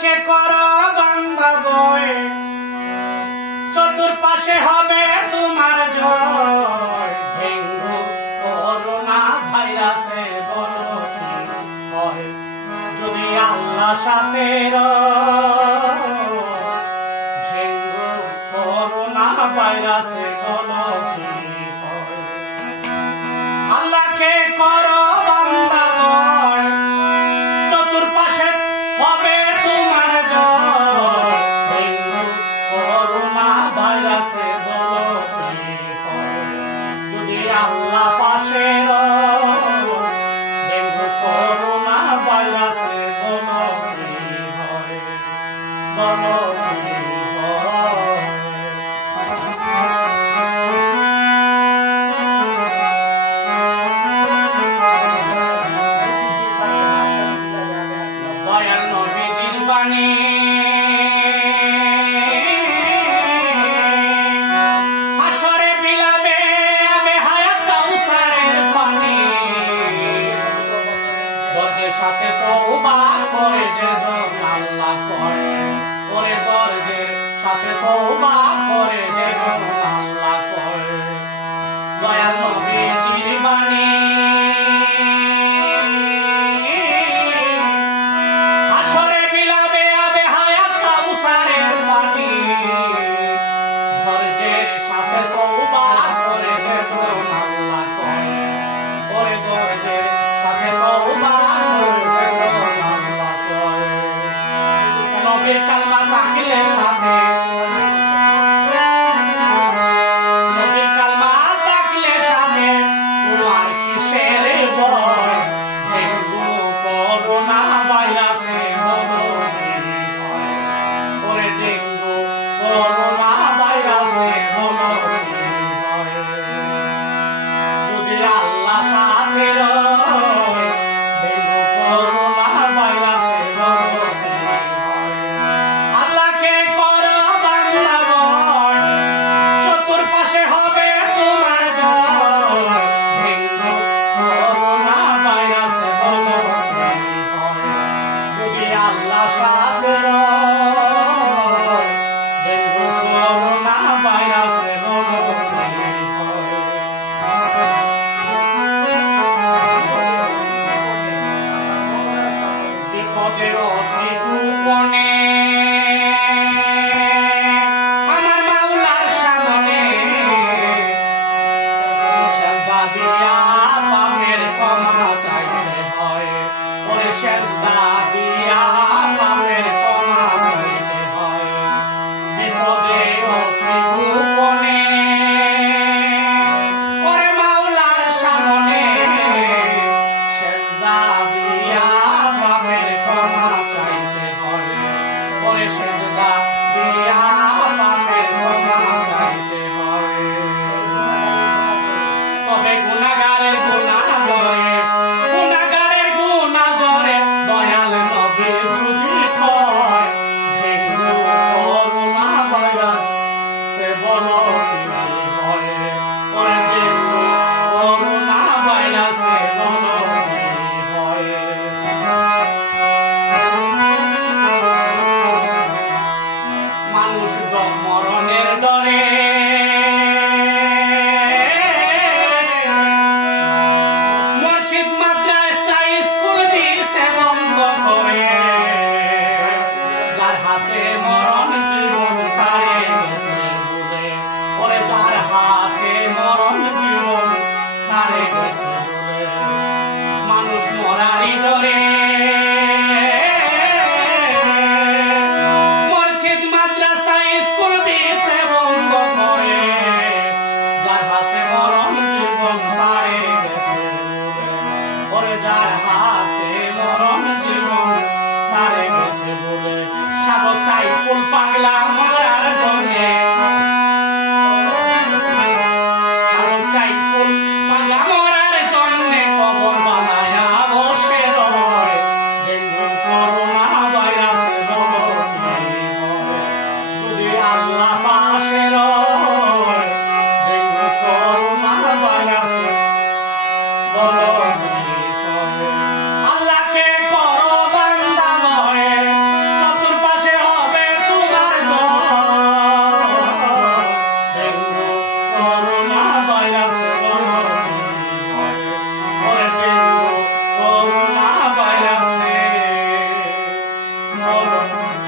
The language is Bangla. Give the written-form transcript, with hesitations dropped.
আল্লাহকে করো বান্দা গয়, চতুর্পাশে হবে তোমার জয়। ডেঙ্গু করোনা ভাইরাসে বলো কি হয়, যদি আল্লাহ সাথে ডেঙ্গু করোনা ভাইরাসে বলো কি হয়। আল্লাহকে করো বান্দা গয়, চতুর্পাশে হবে তোমার জয়। ডেঙ্গু করোনা ভাইরাসে বলো কি হয়, যদি আল্লাহ পাশে ডেঙ্গু করোনা ভাইরাসে বলো কি হয়, বলো কি হয়। দয়াল নবীজির বাণী হাসরে বিলাবে আবে হায়াত কাউসারের পানি। দরজের সাথে তওবা করে যে জন আল্লাহ করে, ওরে দরজের সাথে তওবা করে যে জন আল্লাহ করে। দয়াল নবীজির বাণী হাসরে বিলাবে আবে হায়াত কাউসারের পানি। দরজের সাথে তওবা করে যে জন আল্লাহ করে, ওরে দরজের সাথে তওবা করে যে জন আল্লাহ করে। নবীর কালমা থাকলে সাথে, নবীর কালমা থাকলে সাথে তোমার কিসের ভয়। ডেঙ্গু করোনা ভাইরাসে বলো কি হয়, ওরে ডেঙ্গু করোনা ভাইরাসে বলো কি হয়, যদি আল্লাহ সাথে রয়। ডেঙ্গু করোনা ভাইরাসে বলো কি হয়। আল্লাহকে করো বান্দা গয়, চতুর্পাশে হবে তোমার জয়। ডেঙ্গু করোনা ভাইরাসে বলো কি হয়, যদি আল্লাহ সাথে রয়। ডেঙ্গু করোনা ভাইরাসে বলো কি হয়। বিপদের অতি গোপনে আমার মাওলার সামনে সেজদা দিয়া পাপের ক্ষমা চাইতে হয়, ওরে সেজদা দিয়া পাপের ক্ষমা চাইতে হয়। বিপদে অতি গোপনে ওরে মাওলার সামনে সেজদা দিয়া পাপের ক্ষমা চাইতে হয়, ওরে সেজদা দিয়া পাপের ক্ষমা চাইতে হয়। তবে গুনাহগারের গুনাহ ধরে, গুনাহগারের গুনাহ ধরে দয়াল নবী যদি কয়। ডেঙ্গু করোনা ভাইরাস সে বলো কি হয়, ওরে ডেঙ্গু করোনা ভাইরাসে বলো কি হয়। মানুষ মরণের ডরে Oh,